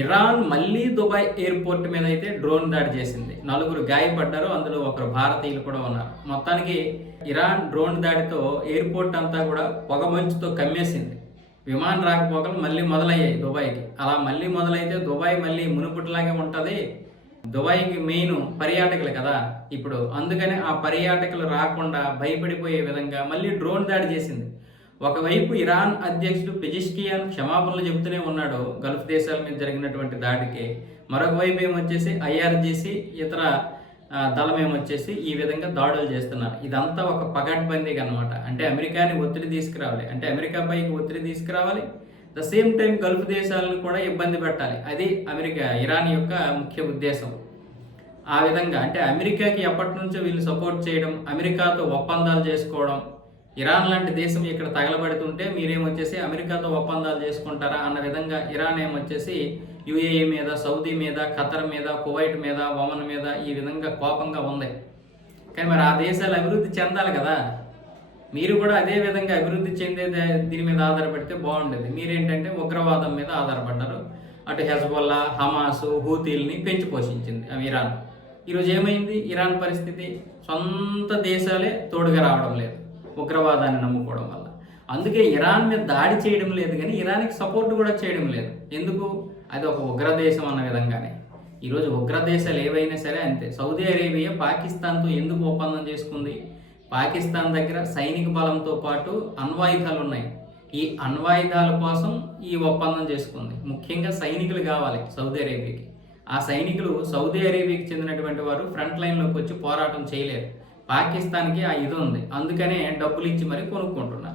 Iran మళ్ళీ Dubai airport మీద అయితే డ్రోన్ దాడి చేసింది. నలుగురు గాయపడ్డారు. అందులో ఒకరు భారతీయులు కూడా ఉన్నారు. మొత్తానికి ఇరాన్ డ్రోన్ దాడితో ఎయిర్పోర్ట్ అంతా కూడా పొగమంచుతో కమ్మేసింది. విమాన రాకపోకలు మళ్ళీ మొదలయ్యాయి దుబాయ్కి. అలా మళ్ళీ మొదలైతే దుబాయ్ మళ్ళీ మునుపటిలాగే ఉంటుంది. దుబాయ్కి మెయిన్ పర్యాటకులు కదా ఇప్పుడు. అందుకని ఆ పర్యాటకులు రాకుండా భయపడిపోయే విధంగా మళ్ళీ డ్రోన్ దాడి చేసింది. ఒకవైపు ఇరాన్ అధ్యక్షుడు పెజిష్కియాన్ క్షమాపణలు చెబుతూనే ఉన్నాడు గల్ఫ్ దేశాల మీద జరిగినటువంటి దాడికి. మరొక వైపు ఏమొచ్చేసి ఐఆర్జీసీ ఇతర దళం ఏమొచ్చేసి ఈ విధంగా దాడులు చేస్తున్నారు. ఇదంతా ఒక పగడ్బందీగా అనమాట. అంటే అమెరికాని ఒత్తిడి తీసుకురావాలి, అంటే అమెరికా పైకి ఒత్తిడి తీసుకురావాలి, ద సేమ్ టైం గల్ఫ్ దేశాలను కూడా ఇబ్బంది పెట్టాలి. అది ఇరాన్ యొక్క ముఖ్య ఉద్దేశం. ఆ విధంగా అంటే అమెరికాకి ఎప్పటి నుంచో వీళ్ళు సపోర్ట్ చేయడం, అమెరికాతో ఒప్పందాలు చేసుకోవడం. ఇరాన్ లాంటి దేశం ఇక్కడ తగలబడుతుంటే మీరేమొచ్చేసి అమెరికాతో ఒప్పందాలు చేసుకుంటారా అన్న విధంగా ఇరాన్ ఏమొచ్చేసి యుఏఈ మీద, సౌదీ మీద, ఖతర్ మీద, కువైట్ మీద, ఒమన్ మీద ఈ విధంగా కోపంగా ఉంది. కానీ మరి ఆ దేశాలు అభివృద్ధి చెందాలి కదా. మీరు కూడా అదే విధంగా అభివృద్ధి చెందే దీని మీద ఆధారపడితే బాగుండేది. మీరేంటంటే ఉగ్రవాదం మీద ఆధారపడ్డారు. అటు హెజ్బొల్లా, హమాసు, హూతీల్ని పెంచి పోషించింది ఇరాన్. ఈరోజు ఏమైంది ఇరాన్ పరిస్థితి? సొంత దేశాలే తోడుగా రావడం లేదు ఉగ్రవాదాన్ని నమ్ముకోవడం వల్ల. అందుకే ఇరాన్ మీద దాడి చేయడం లేదు, కానీ ఇరాన్కి సపోర్ట్ కూడా చేయడం లేదు. ఎందుకు? అది ఒక ఉగ్రదేశం అన్న విధంగానే. ఈరోజు ఉగ్రదేశాలు ఏవైనా సరే అంతే. సౌదీ అరేబియా పాకిస్తాన్తో ఎందుకు ఒప్పందం చేసుకుంది? పాకిస్తాన్ దగ్గర సైనిక బలంతో పాటు అణ్వాయుధాలు ఉన్నాయి. ఈ అణ్వాయుధాల కోసం ఈ ఒప్పందం చేసుకుంది. ముఖ్యంగా సైనికులు కావాలి సౌదీ అరేబియాకి. ఆ సైనికులు సౌదీ అరేబియాకి చెందినటువంటి వారు ఫ్రంట్ లైన్లోకి వచ్చి పోరాటం చేయలేరు. పాకిస్తాన్కి ఆ ఇది ఉంది. అందుకనే డబ్బులు ఇచ్చి మరీ కొనుక్కుంటున్నారు.